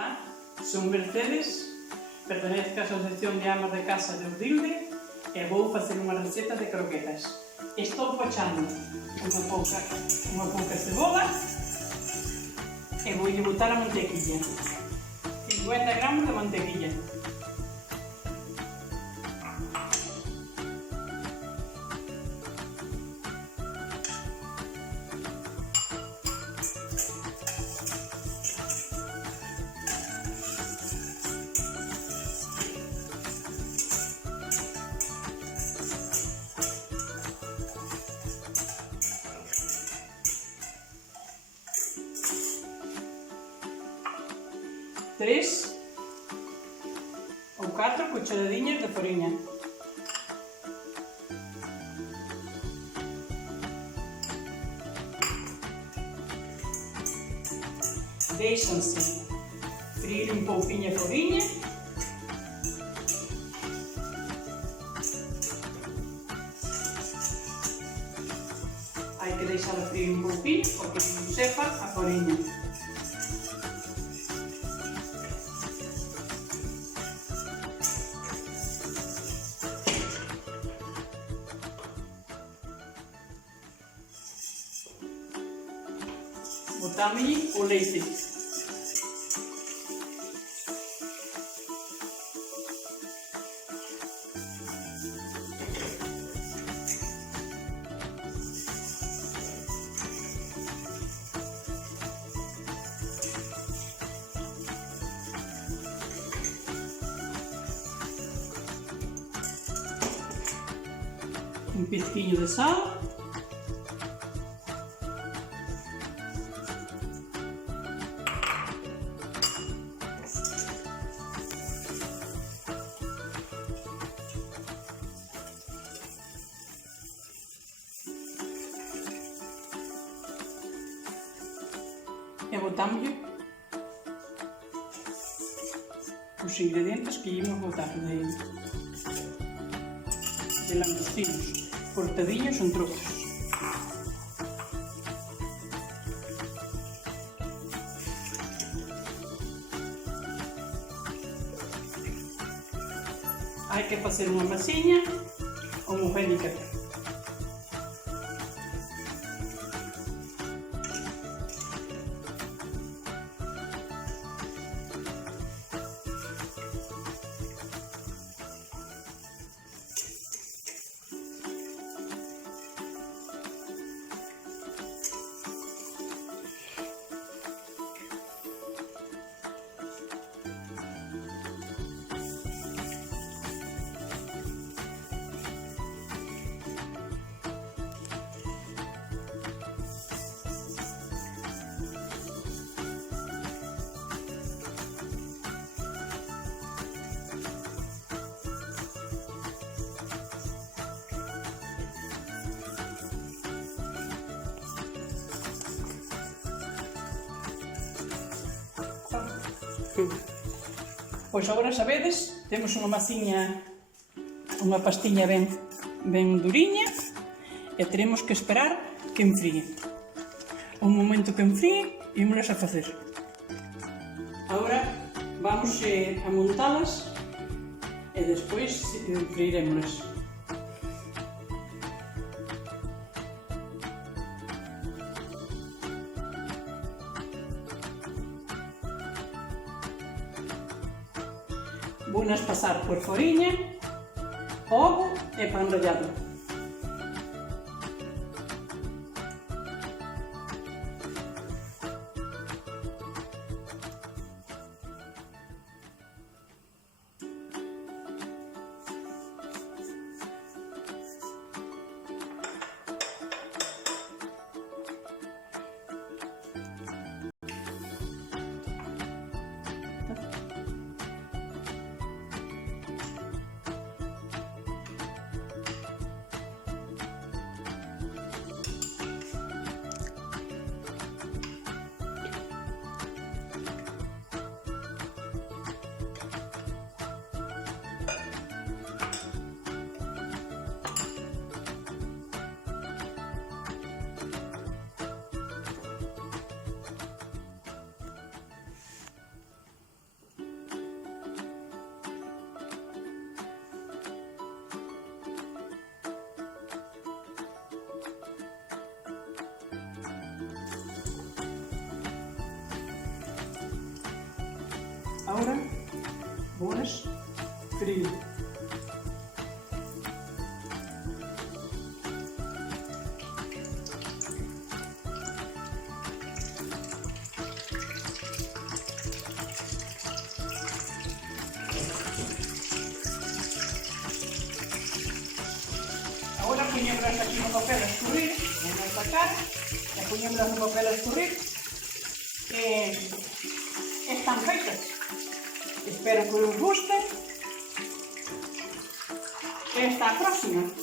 Olá, son Mercedes, pertenezco á Asociación de Amas de Casa de Urdilde e vou facer unha receta de croquetas. Estou pochando unha pouca cebola e voulle botar a mantequilla. 50 gramos de mantequilla. Tres ou 4 cucharadiñas de fariña. Deixanse frir un pouquiño a fariña. Hai que deixala frir un pouquiño porque non sepa a fariña. Botámoslle o leite. Un pizquiño de sal. E botámoslle os ingredientes que íamos botar de langostinos, cortadillos en trozos. Hai que facer unha masiña homogénica. Pois agora sabedes, temos unha masiña, unha pastiña ben duriña e teremos que esperar que enfríe. Un momento que enfríe, ímolas a facer. Agora vamos a montalas e despois freiremos. Vounas pasar por fariña, ovo e pan rallado. Ahora pones frío. Ahora poñémolas aquí no papel a escurrir, vamos a sacar, e poñémolas no papel a escurrir, están feitas. Espero que os guste. E hasta a próxima.